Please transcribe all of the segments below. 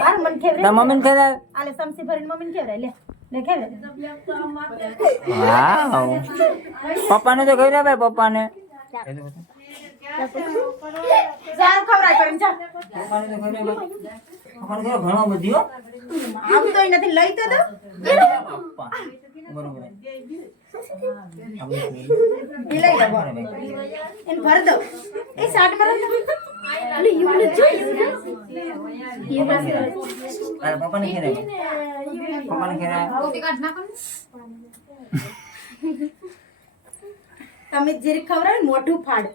આ મને ખેવરે તાર મમ્મીને ખેરાય આલે સમસી ભરીને મમ્મીને ખેવરે લે લે ખેવરે વાવ. પપ્પાને તો ખેરાય ભાઈ પપ્પાને. તો ઘણો બધી નથી લઈ તો બરોબર. જો તારા પપ્પાને ખેરાય પપ્પાને ખેરાય તમે જે ખવડાવે મોટું ફાડ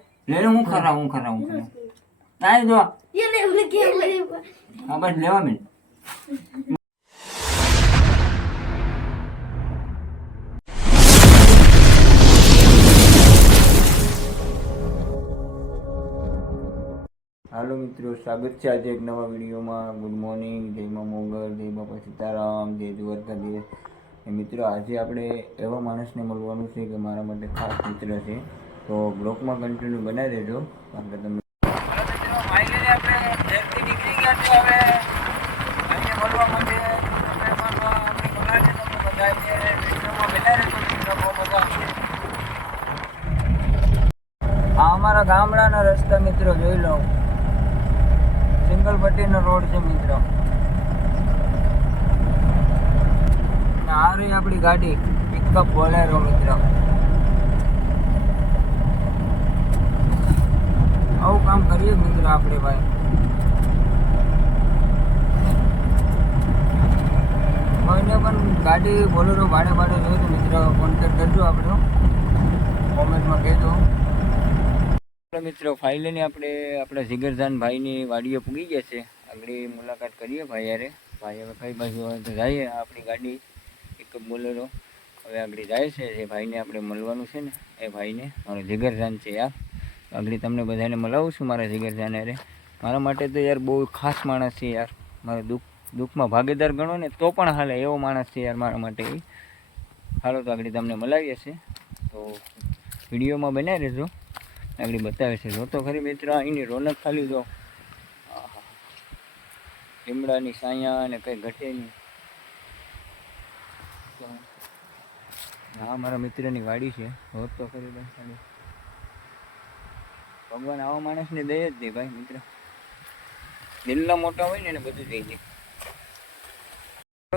હું ખરા હું ખરા હું ખરા લેવા મિલ હાલો મિત્રો, સ્વાગત છે આજે એક નવા વિડીયોમાં. ગુડ મોર્નિંગ જય મા મોગલ જય બાપા સીતારામ, જય દ્વારકાધીશ મિત્રો, આજે આપણે એવા માણસને મળવાનું છે કે મારા માટે ખાસ મિત્ર છે. તો બ્લોકમાં કન્ટિન્યુ બનાવી દેજો. કારણ કે તમે અમારા ગામડાના રસ્તા મિત્રો, જોઈ લો. સિંગલ પટ્ટીનો રોડ છે મિત્રો. આ રહી આપણી ગાડી. પિકઅપ બોલેરો મિત્રો. આવું કામ કરીએ મિત્રો આપણે ભાઈ. કોઈને પણ ગાડી બોલેરો ભાડે ભાડે જોઈએ મિત્રો. કોન્ટેક્ટ કરજો આપણે. કોમેન્ટમાં કહેજો. મિત્રો ફાઇલને આપણે આપણા જીગરજાન ભાઈની વાડીએ પૂગી ગયા છે. આગળ મુલાકાત કરીએ ભાઈ યારે. ભાઈ હવે કઈ બાજુ તો જઈએ આપણી ગાડી. એક બોલેરો. હવે આગળ જાય છે. એ ભાઈને આપણે મળવાનું છે ને. એ ભાઈને. મારો જીગરજાન છે યાર. આગળ તમને બધાને મળાવું છું મારા જીગરજાન યારે. મારા માટે તો યાર બહુ ખાસ માણસ છે યાર. મારા દુઃખ, દુઃખમાં ભાગીદાર ગણો ને તો પણ હાલે એવો માણસ છે યાર મારા માટે હાલો તો આગળ તમને મળાવીએ છીએ. તો વિડીયોમાં બનાવી રહેજો. આગળ બતાવે છે. જો ખરી મિત્ર અહીંની રોનક ખાલી જો. લીમડાની સાયા અને કંઈ ઘટે નહીં. હા મારા મિત્રની વાડી છે. હોત તો ખરી ભાઈ ભગવાન આવા માણસને દે જ દે ભાઈ મિત્ર. દિલના મોટા હોય ને એને બધું દઈ દે.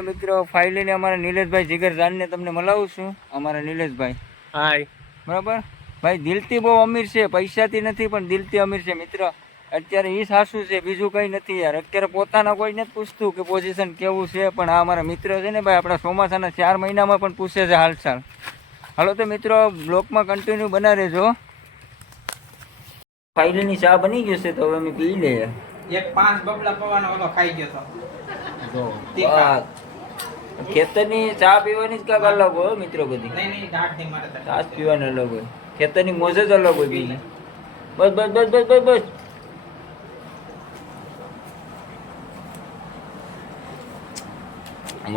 મિત્રો ફાઇલ લઈને અમારા નિલેશભાઈ જીગરજાનને તમને મળાવું છું. અમારા નિલેશભાઈ. હાય બરાબર? ભાઈ દિલથી બહુ અમીર છે પૈસાથી નથી પણ દિલથી અમીર છે મિત્ર. અત્યારે એ સાસુ છે બીજું કંઈ નથી યાર. અત્યારે પોતાના કોઈને જ પૂછતું કે પોઝિશન કેવું છે પણ આ અમારા મિત્ર છે ને ભાઈ આપણા ચોમાસાના ચાર મહિનામાં પણ પૂછે છે હાલચાલ. હાલો તો મિત્રો બ્લોકમાં કન્ટિન્યુ બના રહેજો ફાઇલની ચા બની ગયો છે તો હવે અમે પી લઈએ. એક પાંચ બબલા પવાનો ઓલો ખાઈ ગયો તો. ખેતરની ચા પીવાની જ કંઈક અલગ હોય મિત્રો બધી. છાશ પીવાની અલગ હોય. ખેતરની મોજ જ અલગ હોય બીજી. બસ બસ બસ બસ બસ બસ.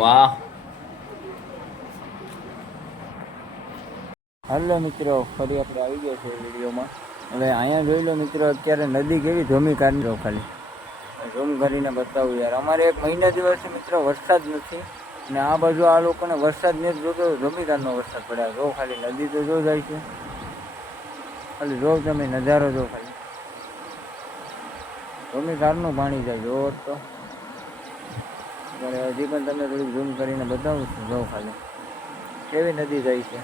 વાહ. હાલો મિત્રો ફરી આપણે આવી ગયા છે વિડીયોમાં. હવે અહીંયા જોઈ લો મિત્રો અત્યારે નદી કેવી ધોમી કાઢી ખાલી. ઝૂમ કરીને બતાવું યાર. અમારે એક મહિના દિવસથી મિત્રો વરસાદ નથી. અને આ બાજુ આ લોકોને વરસાદ નથી જોતો જમીદારનો વરસાદ પડ્યા. જો ખાલી નદી તો જો જાય છે. ખાલી જો તમે નજારો જો ખાલી. જમીદારનું પાણી જાય, જો તો. હજી પણ તમને થોડીક ઝૂમ કરીને બતાવું છું, જો ખાલી. કેવી નદી જાય છે.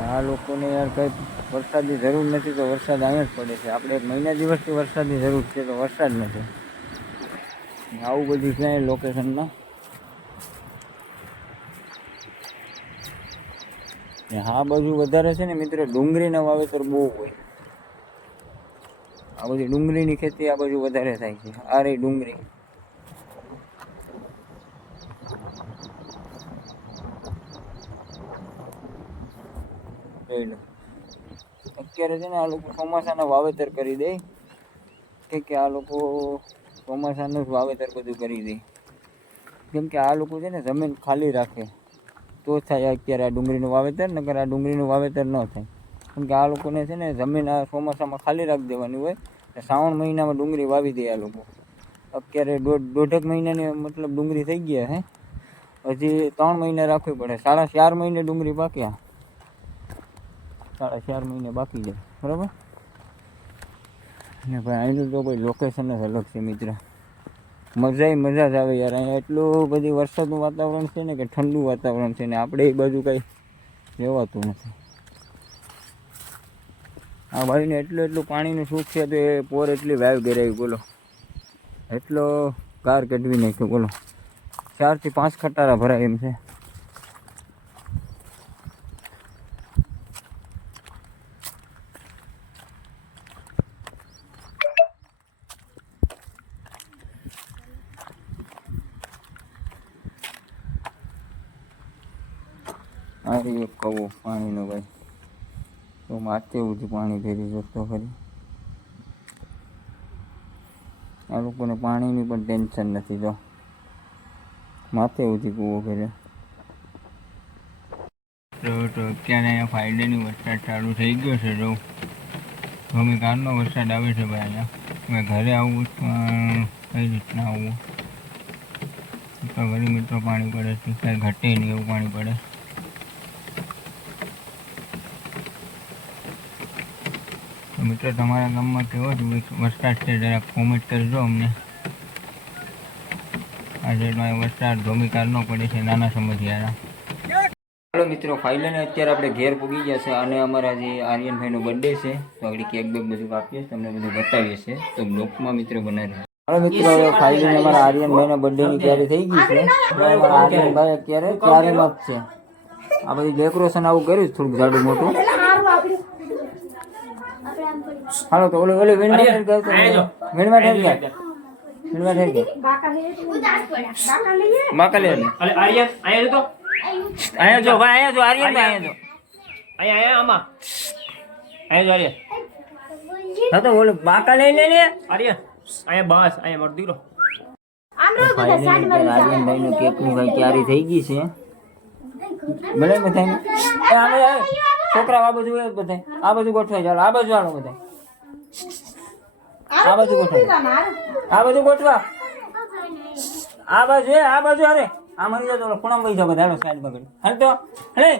આ લોકોને યાર કંઈ વરસાદની જરૂર નથી, તો વરસાદ અહીંયા જ પડે છે. આપણે એક મહિના દિવસથી વરસાદની જરૂર છે, તો વરસાદ નથી. આવું બધું છે લોકેશનમાં આ બાજુ વધારે છે ને મિત્રો ડુંગળીના વાવેતર બહુ હોય. આ બધી ડુંગળીની ખેતી આ બાજુ વધારે થાય છે. આ રહી ડુંગળી. જોઈ લો. અત્યારે છે ને આ લોકો ચોમાસાના વાવેતર કરી દે. કે આ લોકો ચોમાસાનું જ વાવેતર બધું કરી દે. કેમ કે આ લોકો છે ને જમીન ખાલી રાખે. તો થાય અત્યારે આ ડુંગળીનું વાવેતર, નકર આ ડુંગળીનું વાવેતર ન થાય. કેમ કે આ લોકોને છે ને જમીન આ ચોમાસામાં ખાલી રાખી દેવાની હોય તો શ્રાવણ મહિનામાં ડુંગળી વાવી દે આ લોકો. અત્યારે દોઢ, દોઢેક મહિનાની મતલબ ડુંગળી થઈ ગયા હે. હજી ત્રણ મહિને રાખવી પડે. સાડા ચાર મહિને ડુંગળી પાક્યા સાડા ચાર મહિને બાકી જાય. બરાબર? ને ભાઈ અહીંનું તો કોઈ લોકેશન જ અલગ છે મિત્ર. મજા મજા જ આવે યાર. અહીંયા એટલું બધી વરસાદનું વાતાવરણ છે ને કે ઠંડુ વાતાવરણ છે ને આપણે એ બાજુ કંઈ રહેવાતું નથી. આ ભાઈને એટલું એટલું પાણીનું સુખ છે તો એ પોર એટલી વાવ ગેરાવી બોલો. એટલો કાર કેટવી નાખ્યો, બોલો. ચારથી પાંચ ખટારા ભરાય એમ છે. આ એક કવો પાણીનો ભાઈ. તો માથે ઉઠી પાણી ફેરી જતો ખરી આ લોકોને પાણીની પણ ટેન્શન નથી જો. માથે ઉઠી કૂવો ફેરે તો તો અત્યારે અહીંયા ફાયદાની વરસાદ ચાલુ થઈ ગયો છે જો. ગમે કારનો વરસાદ આવે છે ભાઈ અહીંયા. મેં ઘરે આવું પણ કઈ રીતના આવવું તો ઘરે મિત્રો પાણી પડે છે કાંઈ ઘટે નહીં એવું પાણી પડે. મિત્રો તમારા ગામમાં કેવો વરસાદ છે? જરાક કોમેન્ટ કરજો અમને. આજે વરસાદ ધોમિકાર ન પડે છે નાના સમજ્યા હાલો મિત્રો ફાઇનલી અત્યારે આપણે ઘેર પૂગી ગયા છે અને અમારા જે આર્યનભાઈનો બર્થડે છે તો આપણે કેક બેક બધું કાપીએ છીએ, તમને બધું બતાવીએ છીએ. તો બ્લોકમાં મિત્રો બનાવી હવે મિત્રો હવે ફાઇનલી અમારા આર્યનભાઈના બર્થડેની તૈયારી થઈ ગઈ છે. અમારા આર્યનભાઈ અત્યારે તૈયારીમાં જ છે? આ બધું ડેકોરેશન આવું કર્યું થોડુંક જાડું મોટું? હાલો તો ઓલી ઓલી વીણવા ઠેર ગયા તો વીણવા ઠેર ગયા વીણવા ઠેર ગયા બાકા લઈએ બાકા લઈએ બાકા લે લે. અરે આર્યન અહીંયા જો તો અહીંયા જો ભાઈ અહીંયા જો આર્યનભાઈ અહીંયા જો અહીંયા અહીંયા આમાં અહીંયા જો આર્યન હા તો ઓલું બાકા લઈ લે ને આર્યન અહીંયા બસ અહીંયા મારો દીકરો આમ રહો બધા સાઈડમાં આર્યનભાઈ નો કેકની ભાઈ તૈયારી થઈ ગઈ છે ભલે બધાને એ આમે આવે છોકરા આ બાજુ બધા આ બાજુ ગોઠવાય ચાલો આ બાજુ આવો બધા આ બાજુ ગોઠવા આ બાજુ ગોઠવા. આ બાજુ એ આ બાજુ અરે આ મરી જતો ખૂણા વહી જાવ બધા. સાઈડમાં હાલ તો. હલે.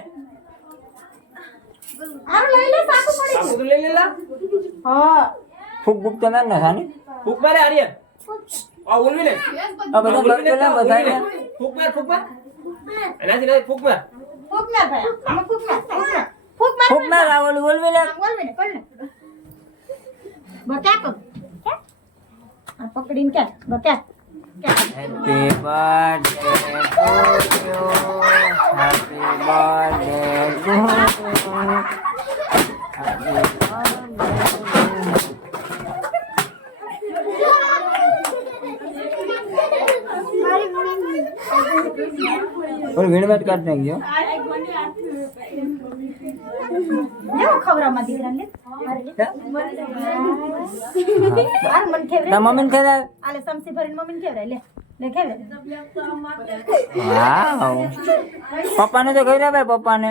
ફૂક બુક તો ના ના સાની ફૂક મારે આર્યન આ ઉલવી લે. આ બધા બધા બધાને ફૂક માર ફૂક માર. એનાથી ફૂક માર. ફૂક ના ભાઈ. ફૂક ના ફૂક ના ફૂક માર રાવલ બોલવી લે બોલ ને બોલ ને બકા કો આ પકડીને કે બકા Happy birthday to you. Happy birthday to you. Happy birthday. ઓલ વીણવાટ કાઢ નાખજો લેવો ખવરામાં દીકરાને લે. આર મન ખેવરે તાર મમ્મીને ખેલાય આલે સમસી ભરીને મમ્મીને ખેવરે લે લે ખેવરે વાવ. પપ્પાને તો કહી ભાઈ પપ્પાને.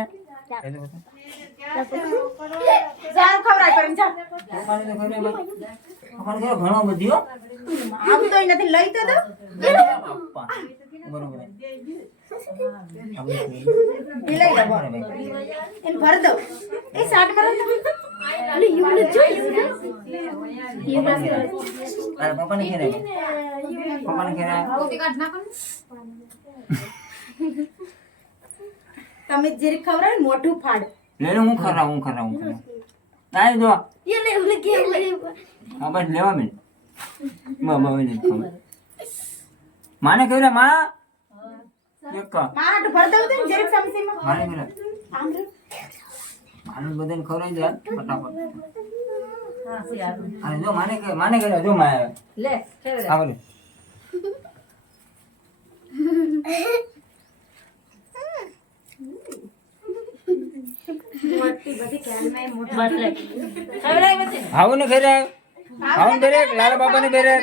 સારું ખવરાય કરીને જા. પપ્પાને તો ખવડાય ભાઈ. ઘણો બધી આમ તો નથી લઈ તો દો. બરોબર. લઈ લે એને ભર દો એ સાટ તમે જે ખવરાય મોઢું ફાડ લે હું ખરા હું ખરા હું ખરા તાય જો એ લે ઓલે કે બસ લેવા મેં મા માં માને કહ્યું રે માં એક માટ ભર દઉં તો જરીક સમસીમાં માને બધાને ખવડાવી દે ફટાફટ. અરે જો માને કે માને કહ્યું જો માં આવે. લે લાલા બાબા ને બેરે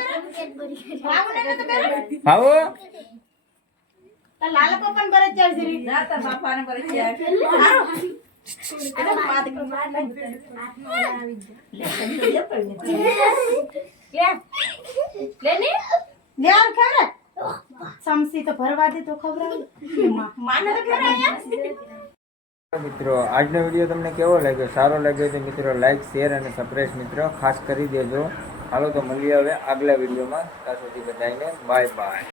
હાવું લાલા પપ્પાને બરે ચાલ જરી ના તાર બાપાને બરે ચાલ યાર ખબર સમસી તો ભરવા દે તો ખબર માને તો ખબર મિત્રો આજનો વીડિયો તમને કેવો લાગ્યો? સારો લાગ્યો તો મિત્રો લાઈક શેર અને સબસ્ક્રાઈબ મિત્રો ખાસ કરી દેજો. હાલો તો મળીએ હવે આગલા વિડીયોમાં. ત્યાં સુધી બધાને બાય બાય